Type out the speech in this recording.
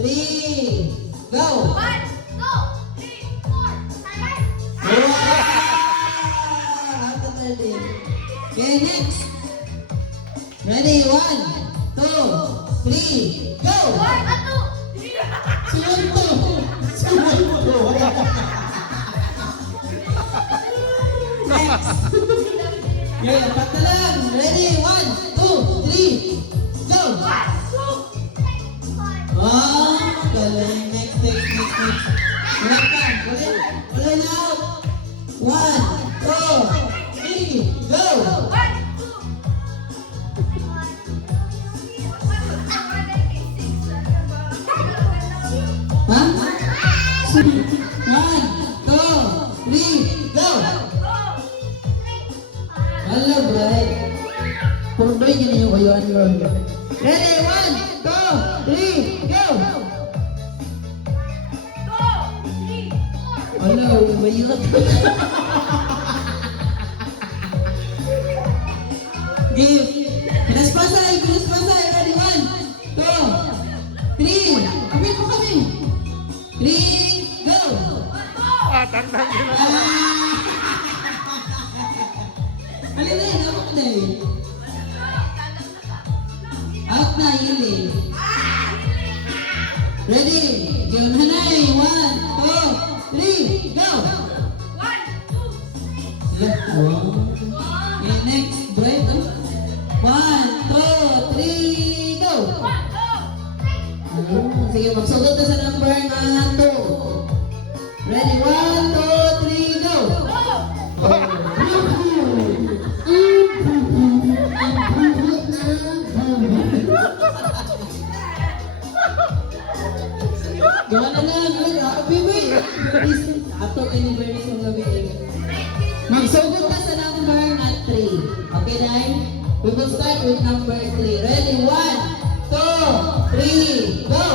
3, go! 1, 2, 3, 4, 5. Okay, next. Ready? 1, 2, 3, go! 1, 2, 3. Siwanto! Siwanto! Next. Okay, apat na lang. Ready? 1, 2, 3, go! 1, 2, 3, 4. Oh, galing. Next. Ulit ka. Ulit na out. 1, 2, 3, go! 1, 2. Ha? 1, 2, 3, go! Hello, Brad. Puro ba yun yung kayo? Ready? 1, 2, 3, go! Hello, mahirap. Give. Pinaspasay. Ready? 1, 2, 3. Kapit mo kami. 3, go! Tandang yun. Alin na yun? Ako na yun. Out na, Yili. Ready? Game Hanay. 1, 2, 3, go! Left, wow. Okay, next. Break. 1, 2, 3, go! Sige, magsugot na sa number na 2. Ready? 1, 2, 3, go! Gawa na lang. Bibi! Ato kayo ni Bernie sa gabi. Magsugot ka sa number na 3. Okay, Lai? We will start with number 3. Ready? 1, 2, 3, go!